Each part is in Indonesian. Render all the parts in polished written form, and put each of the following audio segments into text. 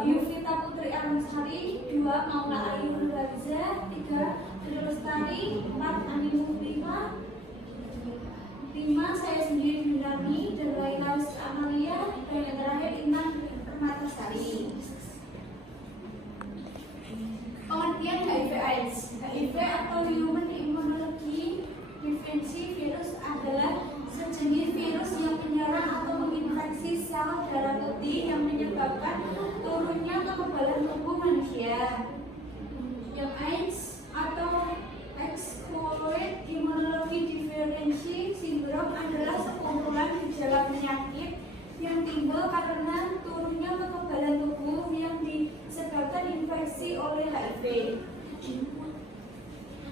Yuvita Putri Armsari, 2 Maula Ayu Nurhaliza, 3 Dede Lestari, 4 Ani Mukrima, 5 saya sendiri Yunani, dan Laila Amalia, dan yang terakhir Intan Permatasari. Pengertian HIV/AIDS. HIV atau Human Immunology Deficiency Virus adalah sejenis virus yang menyerang atau menginfeksi sel darah putih yang menyebabkan turunnya kekebalan tubuh manusia. Yang AIDS atau Exploited Immunology Deficiency Syndrome adalah sekumpulan gejala penyakit yang timbul karena turunnya kekebalan tubuh yang disebabkan infeksi oleh HIV.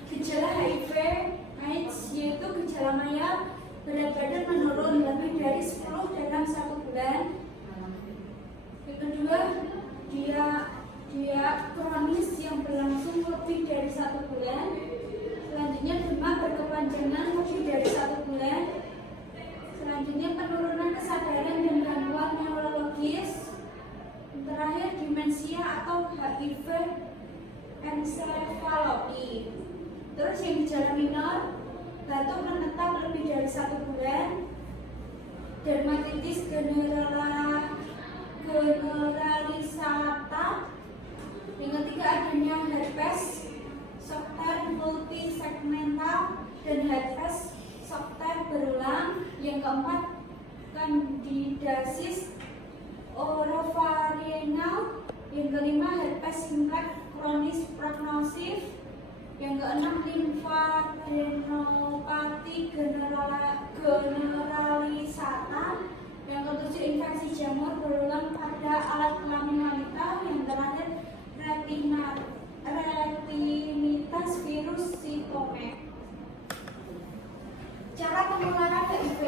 Gejala HIV/AIDS yaitu gejala maya berat badan menurun lebih dari 10 dalam 1 bulan. Yang kedua, dia kronis yang berlangsung lebih dari 1 bulan. Selanjutnya demam berkepanjangan lebih dari 1 bulan. Selanjutnya penurunan kesadaran dan gangguan neurologis. Terakhir demensia atau HIV encephalopathy. Terus yang gejala minor, batuk menetap lebih dari 1 bulan, dermatitis generalisata. Yang ketiga adanya herpes zoster multisegmental dan herpes zoster berulang. Yang keempat candidiasis oropharyngeal. Yang kelima herpes simplex kronis prognosif. Yang keenam limfadenopati generalisata. Yang ketujuh infeksi jamur berulang pada alat kelamin wanita. Yang terakhir retinitis virus sitomet. Cara penularan HIV.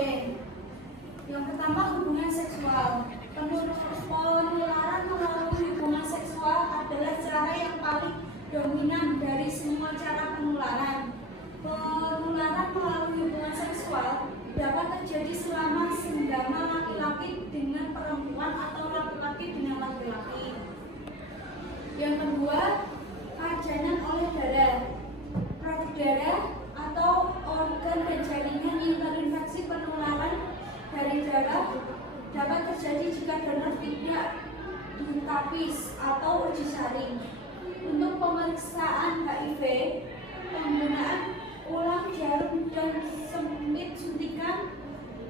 Yang pertama hubungan seksual. Penularan melalui hubungan seksual adalah cara yang paling dominan dari semua cara penularan. Penularan melalui hubungan seksual dapat terjadi selama senggama laki-laki dengan perempuan atau laki-laki dengan laki-laki. Yang kedua, pajanan oleh darah. Produk darah atau organ dan jaringan yang terinfeksi penularan dari darah dapat terjadi jika donor tidak ditapis atau uji saring. Untuk pemeriksaan HIV, penggunaan ulang jarum dan semit suntikan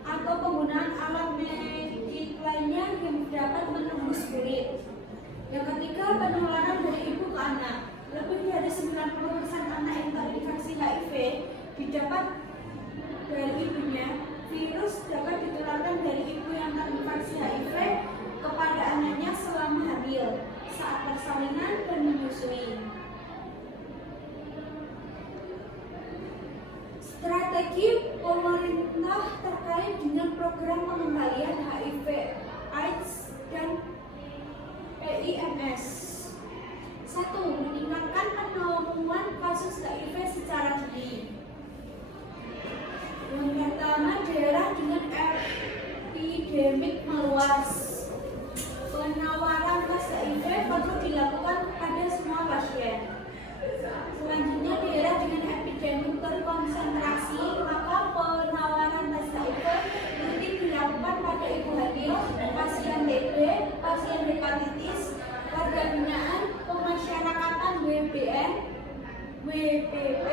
atau penggunaan alat medik lainnya yang dapat menembus kulit. Yang ketiga, penularan dari ibu ke anak. Lebih dari 90% anak yang terinfeksi HIV didapat dari ibunya. Virus dapat ditularkan dari ibu yang terinfeksi HIV kepada anaknya selama hamil, saat persalinan dan menyusui. Strategi pemerintah terkait dengan program pengembalian HIV/AIDS dan PIMS. 1. Meningkatkan penemuan kasus HIV secara dini. Yang pertama, daerah dengan epidemik meluas. Penawaran tes HIV perlu dilakukan kepada semua pasien. Selanjutnya, daerah dengan epidemik terkonsentrasi, maka penawaran tes HIV rutin dilakukan pada ibu hamil, pasien TB, pasien hepatitis, warga binaan, pemasyarakatan WBN, WBP,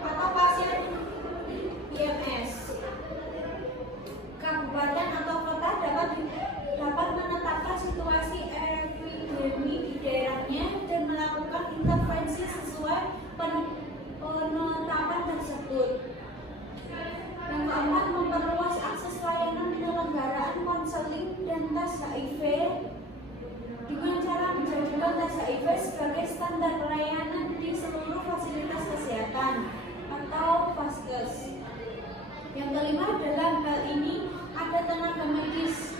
atau pasien IMS. Kabupaten atau kota dapat menetapkan situasi epidemi di daerahnya dan melakukan intervensi sesuai penetapan tersebut. Yang keempat, memperluas akses layanan penyelenggaraan konseling dan tes HIV dengan cara menjadikan tes HIV sebagai standar pelayanan di seluruh fasilitas kesehatan atau vaskes. Yang kelima, dalam hal ini ada tenaga medis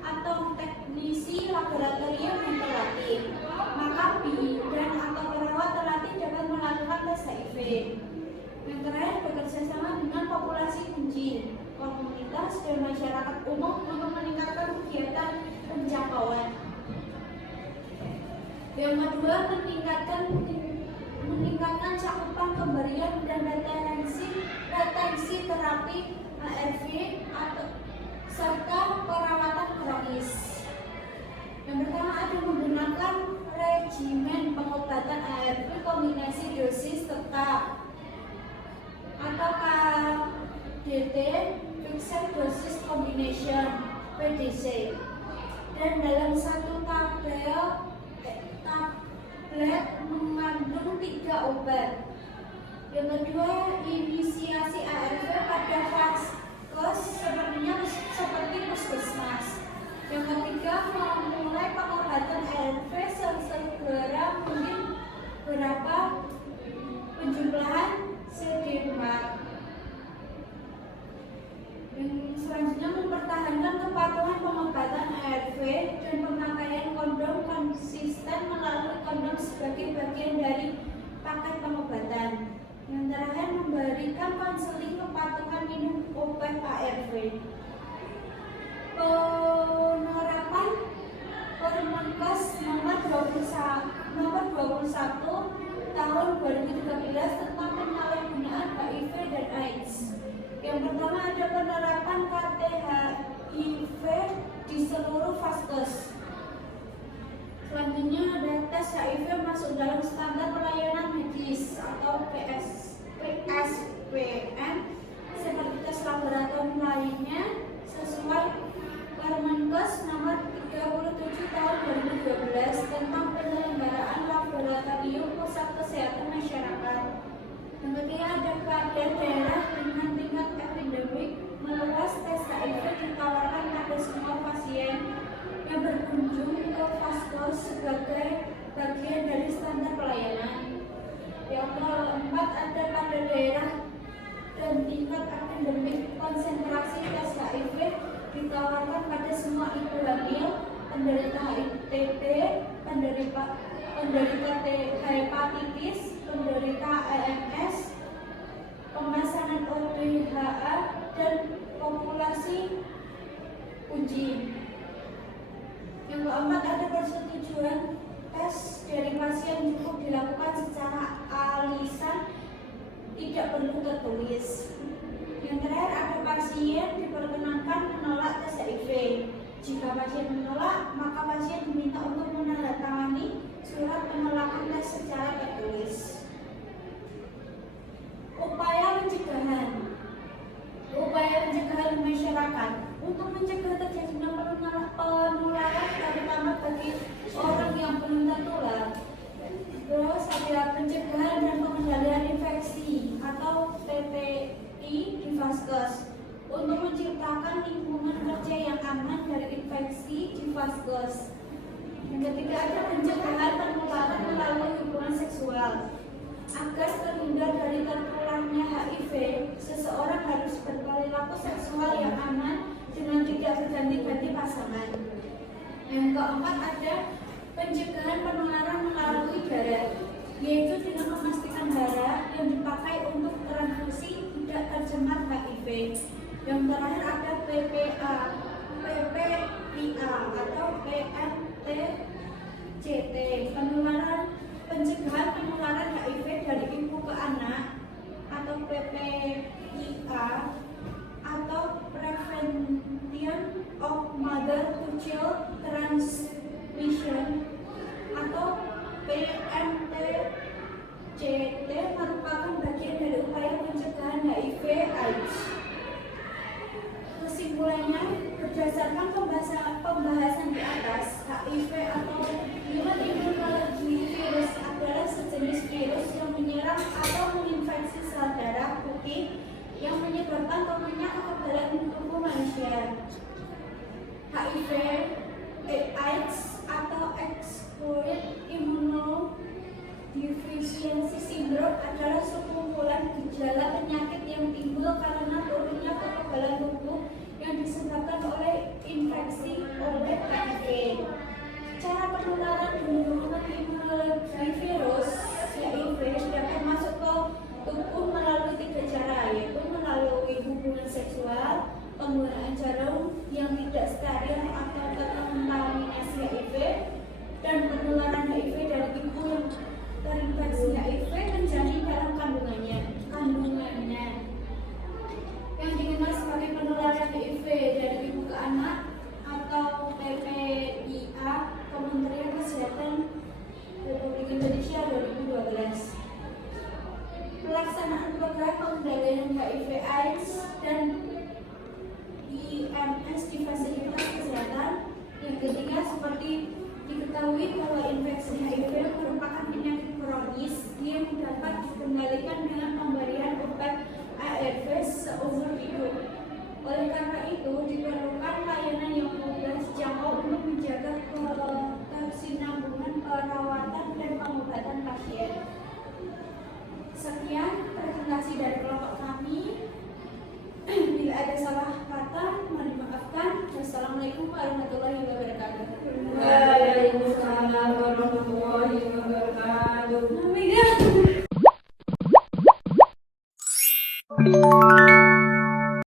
atau teknisi laboratorium yang terlatih. Maka bidan atau perawat terlatih dapat melakukan tes HIV. Yang terakhir, bekerja sama dengan populasi kunci, komunitas, dan masyarakat umum untuk meningkatkan kegiatan penjangkauan. Yang kedua, meningkatkan cakupan pemberian dan retensi terapi ARV atau serta perawatan kronis. Yang pertama ada menggunakan regimen pengobatan ARV kombinasi dosis tetap atau KDT fixed dosis combination PDC, dan dalam satu tablet mengandung 3 obat. Yang kedua, inisiasi ARV pada vaskes seperti puskesmas. Yang ketiga, memulai pengobatan ARV sesegera mungkin berapa penjumlahan CD4. Selanjutnya, mempertahankan kepatuhan pengobatan ARV dan pemakaian kondom konsisten melalui kondom sebagai bagian dari paket pengobatan. Yang terakhir, memberikan konseling kepatuhan minum obat ARV. Penerapan Permenkes nomor 21 tahun 2013 tentang penyalahgunaan HIV dan AIDS. Yang pertama ada penerapan KT-HIV di seluruh vaskes. Selanjutnya ada tes HIV masuk dalam standar pelayanan medis atau PSPM seperti tes laboratorium lainnya sesuai Permenkes nomor 37 tahun 2012 tentang penyelenggaraan laboratorium pusat kesehatan masyarakat. Yang ketiga ada pada daerah dengan tingkat epidemik meluas, tes HIV ditawarkan pada semua pasien yang berkunjung ke vaskes sebagai bagian dari standar pelayanan. Yang keempat ada pada daerah dan tingkat epidemik konsentrasi tes HIV ditawarkan pada semua ibu hamil, penderita HIV, penderita hepatitis, penderita EMS, pemasangan ODHA, dan populasi uji. Yang keempat ada persetujuan tes dari pasien cukup dilakukan secara alisan, tidak perlu tertulis. Yang terakhir ada pasien diperkenankan menolak tes HIV. Jika pasien menolak, maka pasien diminta untuk menandatangani surat penolakan tes secara tertulis. Upaya pencegahan masyarakat untuk mencegah terjadinya penularan terutama bagi orang yang belum tertular. Terus ada pencegahan dan pengendalian infeksi atau PPI di vaskes untuk menciptakan lingkungan kerja yang aman dari infeksi di vaskes. Yang ketiga ada pencegahan penularan melalui hubungan seksual. Agar terhindar dari tertularnya HIV, seseorang harus berperilaku seksual yang aman dengan tidak berganti-ganti pasangan. Yang keempat ada pencegahan penularan melalui darah, yaitu dengan memastikan darah yang dipakai untuk transfusi tidak tercemar HIV. Yang terakhir ada PPA atau PMTCT, pencegahan penularan HIV dari ibu ke anak atau PPIA atau Prevention of Mother to Child Transmission atau PMTCT merupakan bagian dari upaya pencegahan HIV/AIDS. Kesimpulannya, berdasarkan pembahasan di atas, HIV atau human immunology virus adalah sejenis virus yang menyerang atau menginfeksi sel darah putih yang menyebabkan tumbuhnya kekebalan tubuh manusia. HIV, AIDS atau acquired immunodeficiency syndrome adalah sekumpulan gejala penyakit yang timbul karena turunnya kekebalan tubuh yang disebabkan oleh infeksi oleh HIV. Cara penularan dengan imunologi virus HIV dapat masuk ke tubuh melalui 3 cara, yaitu melalui hubungan seksual, penggunaan jarum yang tidak steril atau terkontaminasi HIV, dan penularan HIV program pengendalian HIV/AIDS dan IMS di fasilitas kesehatan. Yang ketiga, seperti diketahui bahwa infeksi HIV merupakan penyakit kronis yang dapat dikendalikan dengan pemberian obat ARV seumur hidup. Oleh karena itu, diperlukan layanan yang mudah dijangkau untuk menjaga kesinambungan perawatan dan pengobatan pasien. Sekian presentasi dari kelompok kami. Bila ada salah kata, mohon dimaafkan. Wassalamualaikum warahmatullahi wabarakatuh. Waalaikumsalam warahmatullahi wabarakatuh.